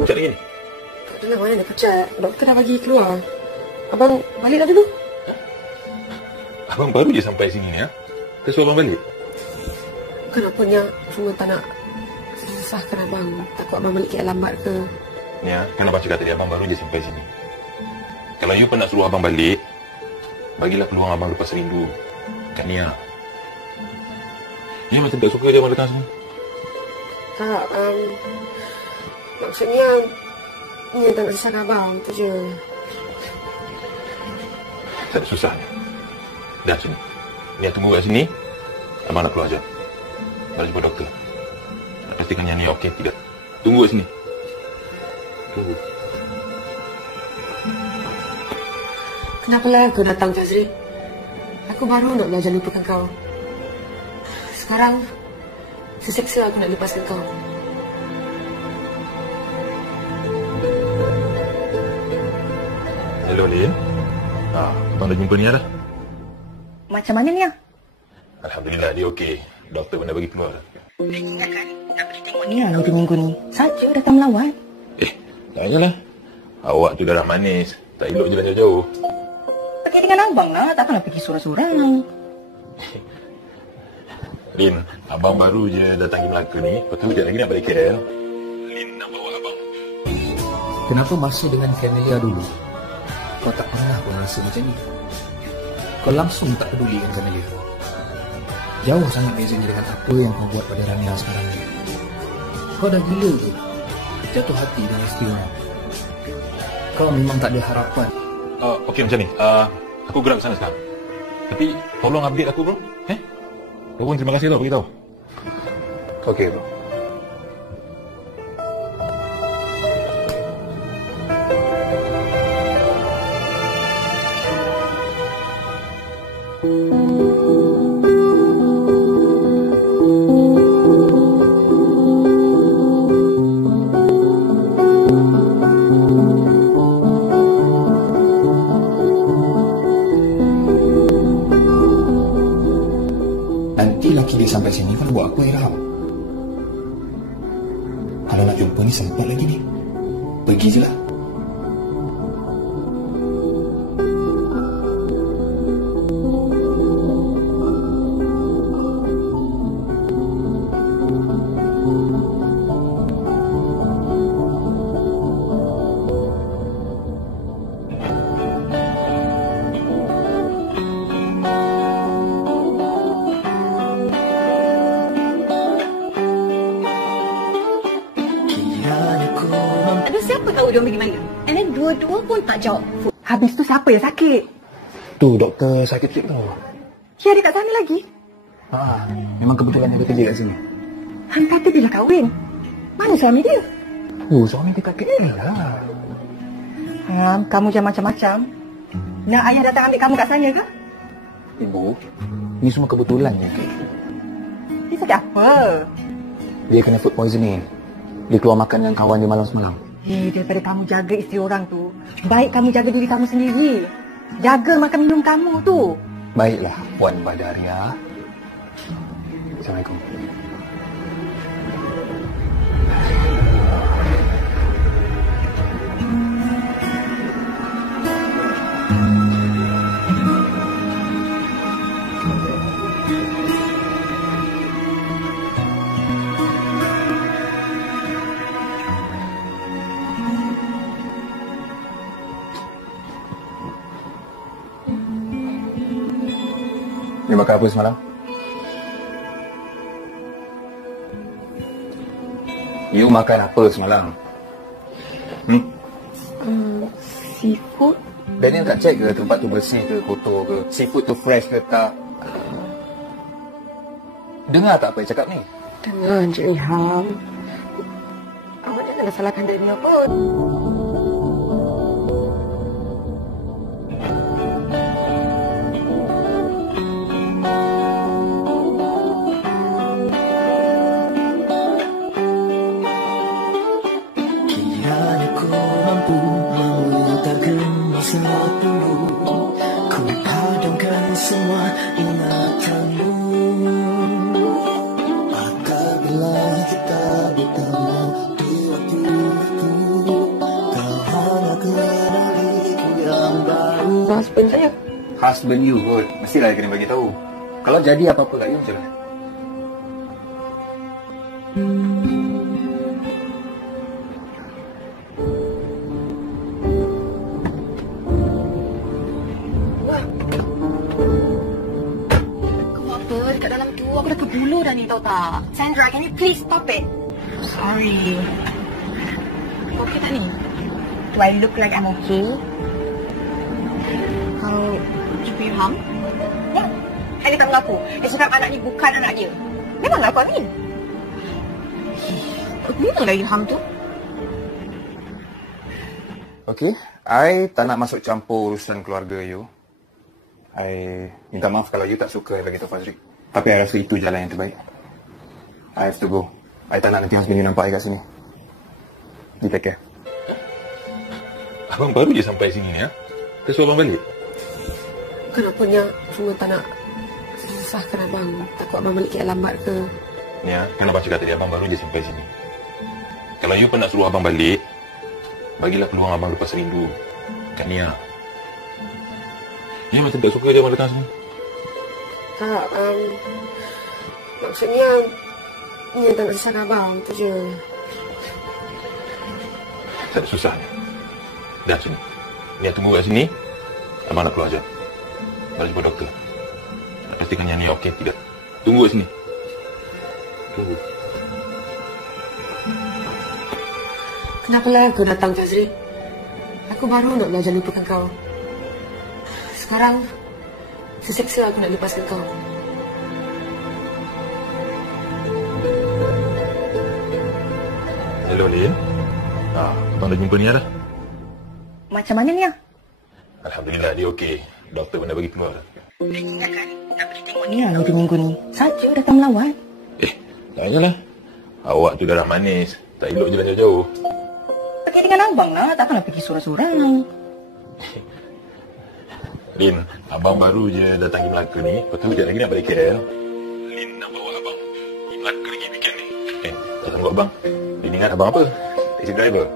Macam lagi ni? Tak ada Alah, mana nak pecat? Doktor dah bagi keluar. Abang balik dah dulu. Abang baru je sampai sini ya. Terus abang balik. Kenapanya cuma tak nak susahkan abang. Takut abang balik KL lambat ke. Ya, kan abang cakap tadi abang baru je sampai sini. Kalau you pun nak suruh abang balik, bagilah peluang abang lepas rindu kat Nia. Nia macam tak suka dia abang datang sini. Tak, maksudnya Nia tak nak susahkan abang, tu je. Tak ada susahnya. Dah sini. Nia tunggu kat sini. Abang nak keluar jap. Abang jumpa doktor. Nak pastikan yang Nia okey tidak. Tunggu kat sini. Tunggu. Kenapalah kau datang, Fazri? Aku baru nak belajar lupakan kau. Sekarang, seseksa aku nak lepaskan kau. Hello, Lin. Abang dah jumpa Nia dah. Macam mana Nia? Alhamdulillah, dia okey. Doktor pun dah bagi keluar. Dah ingatkan nak pergi tengok Nia minggu ni. Saja datang melawat. Tak payahlah. Awak tu darah manis. Tak elok jalan jauh-jauh. Pergi dengan abang lah. Takkanlah pergi sorang-sorang. Lin, abang baru je datang ke Melaka ni. Lepas tu sekejap lagi nak balik KL. Lin nak bawa abang. Kenapa masa dengan Camelia dulu kau tak pernah pun rasa macam ni? Kau langsung tak peduli dengan Camelia. Jauh sangat bezanya dengan apa yang kau buat pada Ramia sekarang ni. Kau dah gila ke? Jatuh hati dengan isteri orang. Kau memang tak ada harapan. Okey macam ni. Aku gerak ke sana sekarang. Tapi tolong update aku bro. Kau pun terima kasih tau beritahu. Okey bro. Nanti laki dia sampai sini kau buat apa Ilham? Kalau nak jumpa ni sempat lagi ni. Pergi je lah. Aduh, siapa tahu dia pergi mana? And then dua-dua pun tak jawab. Habis tu siapa yang sakit? Tu doktor sakit tu. Dia ada kat sana lagi? Memang kebetulan dia kerja kat sini. Han kata dia dah kahwin. Mana suami dia? Oh, suami dia kat KL lah. Kamu jangan macam-macam. Nak ayah datang ambil kamu kat sana ke? Ibu, ni semua kebetulan je. Dia sakit apa? Dia kena food poisoning. Dia keluar makan dengan kawan dia malam semalam. Daripada kamu jaga isteri orang tu, baik kamu jaga diri kamu sendiri. Jaga makan minum kamu tu. Baiklah, Puan Badaria. Assalamualaikum. Ni makan apa semalam? You makan apa semalam? Seafood? Daniel tak check ke tempat tu bersih ke, kotor ke, seafood tu fresh ke tak? Dengar tak apa yang cakap ni? Dengar Encik Ilham. Awak janganlah salahkan Daniel pun. Kiranya ku mampu memutarkan masa lalu. Ku padamkan semua ingatanmu. Apabila kita bertemu di waktu itu, kau husband you kot. Mestilah dia kena bagi tahu. Kalau jadi apa-apa kat you macam mana? Kau apa dekat dalam tu? Aku dah kebulu dah ni, tahu tak? Sandra, can you please stop it? Sorry. Kau okay tak ni? Do I look like I'm okay? Kau jumpa Ilham? Ya. Dia tak mengaku. Dia cakap anak ni bukan anak dia. Memanglah aku amin. Memanglah Ilham tu. Okay, I tak nak masuk campur urusan keluarga you. I minta maaf kalau you tak suka I bagi tahu Fazri. Tapi I rasa itu jalan yang terbaik. I have to go. I tak nak nanti husband you nampak I kat sini. You take care. Abang baru je sampai sini ya. Kesuruh abang balik. Kenapanya cuma tak nak susahkan abang. Takut abang balik ke lambat ke. Ni ya, kan abang cakap tadi abang baru je sampai sini. Kalau you pun nak suruh abang balik, bagilah peluang abang lepas rindu kat Nia. Ni macam tak suka dia abang datang sini. Tak, maksudnya Nia tak nak susahkan abang, tu je. Tak ada susahnya. Dah sini. Nia tunggu kat sini. Abang nak keluar je. Abang jumpa doktor. Nak pastikan yang Nia okey tidak. Tunggu kat sini. Tunggu. Kenapalah kau datang, Fazri? Aku baru nak belajar lupakan kau. Sekarang, seseksa aku nak lepaskan kau. Hello, Lin. Abang dah jumpa Nia dah. Macam mana Nia? Alhamdulillah, dia okey. Doktor pun dah bagi keluar. Ingatkan, nak pergi tengok Nia lah minggu ni. Saja datang melawat. Tak payahlah. Awak tu darah manis. Tak elok jalan jauh-jauh. Pergi dengan abang lah, takkanlah pergi sorang-sorang. Lin, abang baru je datang ke Melaka ni. Lepas tu sekejap lagi nak balik KL. Lin nak bawa abang pergi Melaka lagi weekend ni. Tak sanggup abang. Lin ingat abang apa? Taxi driver.